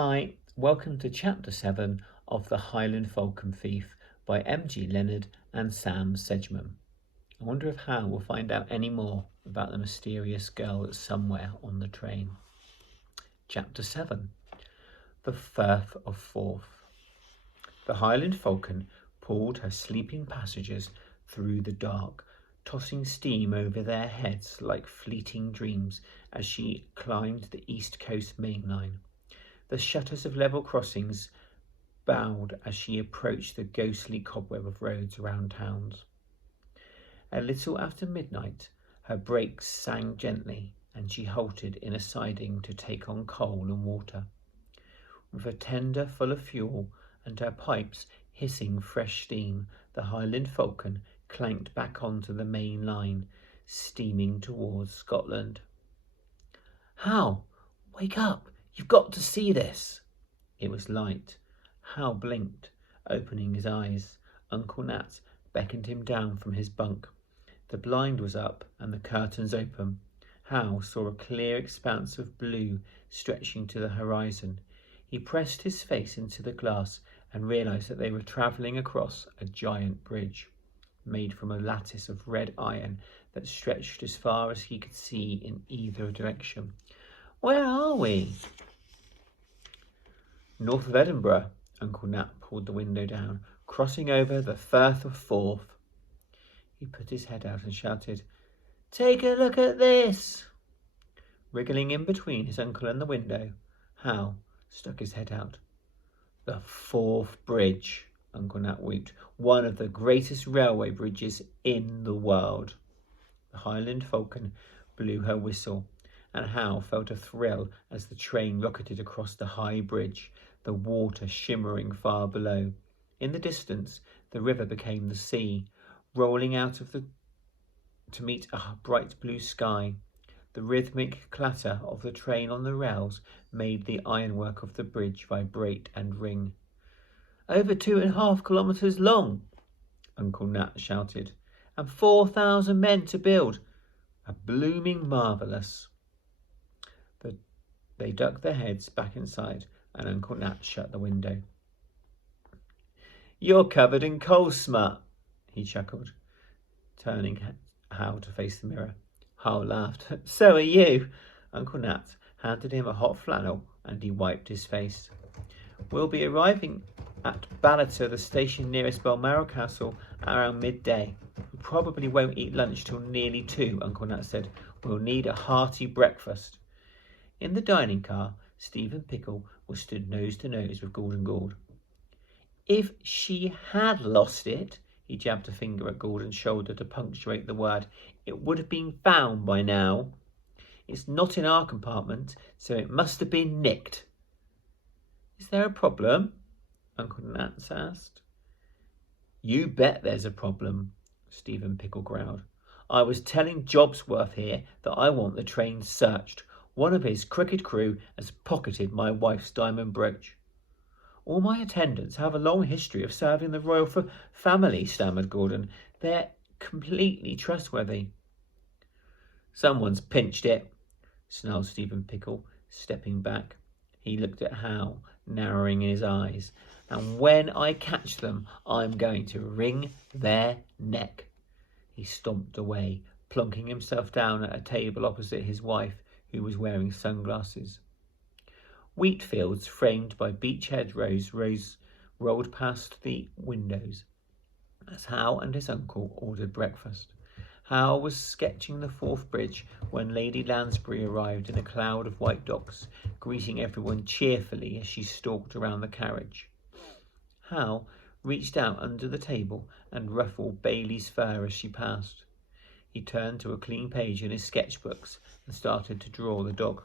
Hi, welcome to Chapter 7 of The Highland Falcon Thief by M.G. Leonard and Sam Sedgman. I wonder if Hal will find out any more about the mysterious girl that's somewhere on the train. Chapter 7. The Firth of Forth. The Highland Falcon pulled her sleeping passengers through the dark, tossing steam over their heads like fleeting dreams as she climbed the East Coast main line. The shutters of level crossings bowed as she approached the ghostly cobweb of roads around towns. A little after midnight, her brakes sang gently, and she halted in a siding to take on coal and water. With a tender full of fuel and her pipes hissing fresh steam, the Highland Falcon clanked back onto the main line, steaming towards Scotland. "Hal, wake up! You've got to see this." It was light. Hal blinked, opening his eyes. Uncle Nat beckoned him down from his bunk. The blind was up and the curtains open. Hal saw a clear expanse of blue stretching to the horizon. He pressed his face into the glass and realised that they were travelling across a giant bridge, made from a lattice of red iron that stretched as far as he could see in either direction. "Where are we?" "North of Edinburgh." Uncle Nat pulled the window down. "Crossing over the Firth of Forth." He put his head out and shouted, "Take a look at this!" Wriggling in between his uncle and the window, Hal stuck his head out. "The Forth Bridge," Uncle Nat whooped. "One of the greatest railway bridges in the world." The Highland Falcon blew her whistle, and Hal felt a thrill as the train rocketed across the high bridge, the water shimmering far below. In the distance, the river became the sea, rolling out to meet a bright blue sky. The rhythmic clatter of the train on the rails made the ironwork of the bridge vibrate and ring. "Over 2.5 kilometres long," Uncle Nat shouted, "and 4,000 men to build. A blooming marvellous." They ducked their heads back inside, and Uncle Nat shut the window. "You're covered in coal smut," he chuckled, turning Hal to face the mirror. Hal laughed. "So are you." Uncle Nat handed him a hot flannel, and he wiped his face. "We'll be arriving at Ballater, the station nearest Balmoral Castle, around midday. We probably won't eat lunch till nearly 2, Uncle Nat said. We'll need a hearty breakfast." In the dining car, Stephen Pickle was stood nose to nose with Gordon Gould. "If she had lost it," he jabbed a finger at Gordon's shoulder to punctuate the word, "it would have been found by now. It's not in our compartment, so it must have been nicked." "Is there a problem?" Uncle Nat asked. "You bet there's a problem," Stephen Pickle growled. "I was telling Jobsworth here that I want the train searched. One of his crooked crew has pocketed my wife's diamond brooch." "All my attendants have a long history of serving the royal family," stammered Gordon. "They're completely trustworthy." "Someone's pinched it," snarled Stephen Pickle, stepping back. He looked at Hal, narrowing his eyes. "And when I catch them, I'm going to wring their neck." He stomped away, plonking himself down at a table opposite his wife, who was wearing sunglasses. Wheat fields framed by beech hedgerows rolled past the windows as Hal and his uncle ordered breakfast. Hal was sketching the Forth Bridge when Lady Lansbury arrived in a cloud of white docks, greeting everyone cheerfully as she stalked around the carriage. Hal reached out under the table and ruffled Bailey's fur as she passed. He turned to a clean page in his sketchbooks and started to draw the dog.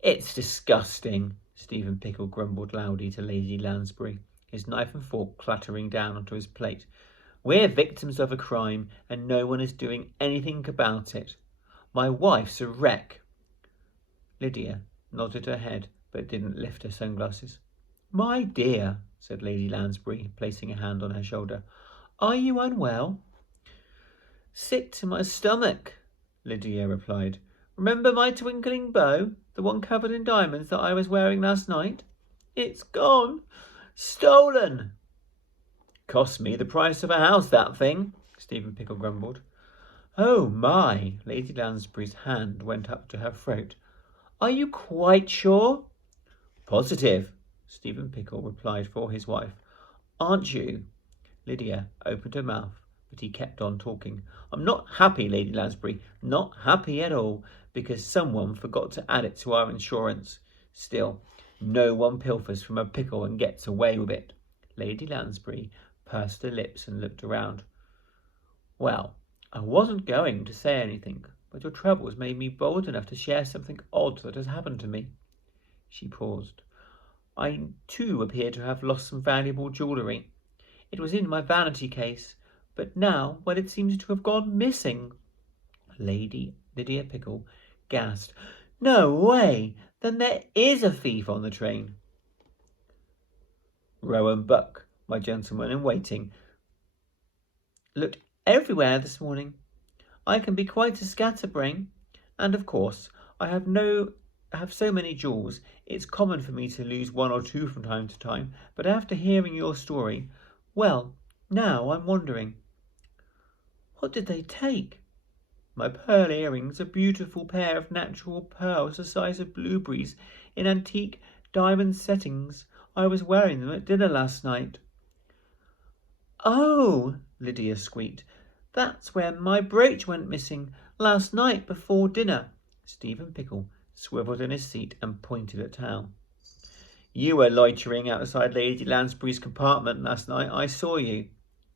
"It's disgusting," Stephen Pickle grumbled loudly to Lady Lansbury, his knife and fork clattering down onto his plate. "We're victims of a crime, and no one is doing anything about it. My wife's a wreck." Lydia nodded her head, but didn't lift her sunglasses. "My dear," said Lady Lansbury, placing a hand on her shoulder, "are you unwell?" "Sick to my stomach," Lydia replied. "Remember my twinkling bow?" The one covered in diamonds that I was wearing last night? It's gone. Stolen. Cost me the price of a house, that thing, Stephen Pickle grumbled. Oh my! Lady Lansbury's hand went up to her throat. Are you quite sure? Positive, Stephen Pickle replied for his wife. Aren't you? Lydia opened her mouth, but he kept on talking. I'm not happy, Lady Lansbury, not happy at all, because someone forgot to add it to our insurance. Still, no one pilfers from a pickle and gets away with it. Lady Lansbury pursed her lips and looked around. Well, I wasn't going to say anything, but your troubles made me bold enough to share something odd that has happened to me. She paused. I, too, appear to have lost some valuable jewellery. It was in my vanity case, but now, well, it seems to have gone missing. Lady Lydia Pickle gasped. No way! Then there is a thief on the train. Rowan Buck, my gentleman in waiting, looked everywhere this morning. I can be quite a scatterbrain, and of course I have so many jewels, it's common for me to lose one or two from time to time, but after hearing your story, well, now I'm wondering. What did they take? My pearl earrings, a beautiful pair of natural pearls the size of blueberries in antique diamond settings. I was wearing them at dinner last night. Oh, Lydia squeaked. That's where my brooch went missing last night before dinner. Stephen Pickle swiveled in his seat and pointed at Hal. You were loitering outside Lady Lansbury's compartment last night. I saw you.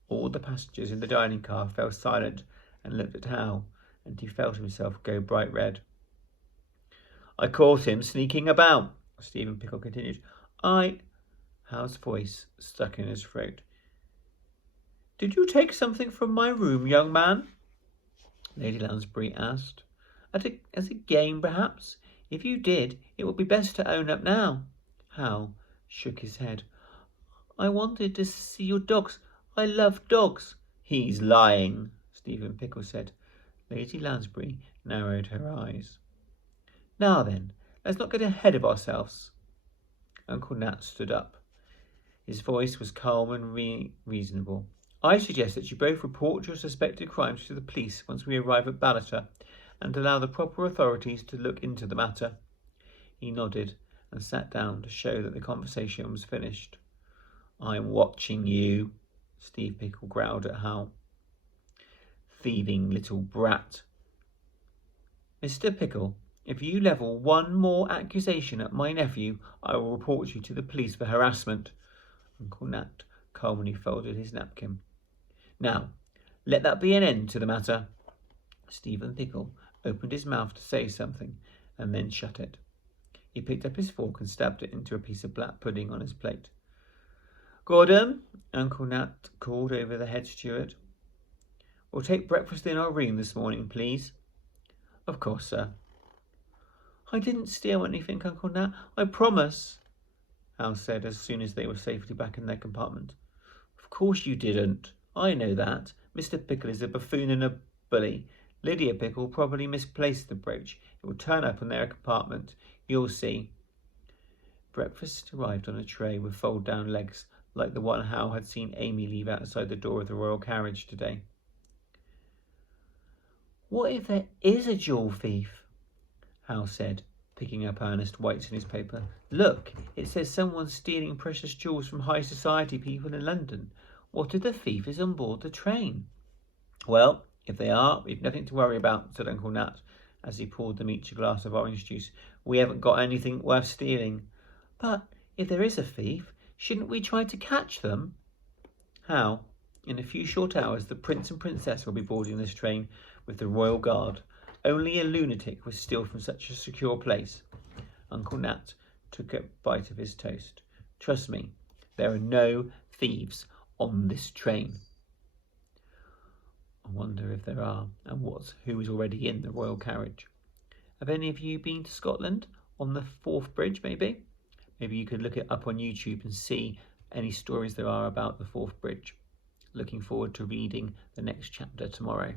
All the passengers in the dining car fell silent and looked at Hal, and he felt himself go bright red. I caught him sneaking about, Stephen Pickle continued. Hal's voice stuck in his throat. Did you take something from my room, young man? Lady Lansbury asked. As a game, perhaps? If you did, it would be best to own up now. Hal shook his head. I wanted to see your dogs. I love dogs. He's lying, Stephen Pickle said. Lady Lansbury narrowed her eyes. Now then, let's not get ahead of ourselves. Uncle Nat stood up. His voice was calm and reasonable. I suggest that you both report your suspected crimes to the police once we arrive at Ballater, and allow the proper authorities to look into the matter. He nodded and sat down to show that the conversation was finished. I'm watching you, Steve Pickle growled at Hal. Thieving little brat. Mr. Pickle, if you level one more accusation at my nephew, I will report you to the police for harassment. Uncle Nat calmly folded his napkin. Now, let that be an end to the matter. Stephen Pickle opened his mouth to say something, and then shut it. He picked up his fork and stabbed it into a piece of black pudding on his plate. Gordon, Uncle Nat called over the head steward. We'll take breakfast in our room this morning, please. Of course, sir. I didn't steal anything, Uncle Nat, I promise, Hal said as soon as they were safely back in their compartment. Of course you didn't. I know that. Mr. Pickle is a buffoon and a bully. Lydia Pickle probably misplaced the brooch. It will turn up in their compartment. You'll see. Breakfast arrived on a tray with fold-down legs, like the one Hal had seen Amy leave outside the door of the royal carriage today. What if there is a jewel thief? Hal said, picking up Ernest White's newspaper. Look, it says someone's stealing precious jewels from high society people in London. What if the thief is on board the train? Well, if they are, we've nothing to worry about, said Uncle Nat, as he poured them each a glass of orange juice. We haven't got anything worth stealing. But if there is a thief, shouldn't we try to catch them? How? In a few short hours, the Prince and Princess will be boarding this train with the Royal Guard. Only a lunatic would steal from such a secure place. Uncle Nat took a bite of his toast. Trust me, there are no thieves on this train. I wonder if there are, and who is already in the royal carriage. Have any of you been to Scotland? On the Forth Bridge, maybe? Maybe you could look it up on YouTube and see any stories there are about the Forth Bridge. Looking forward to reading the next chapter tomorrow.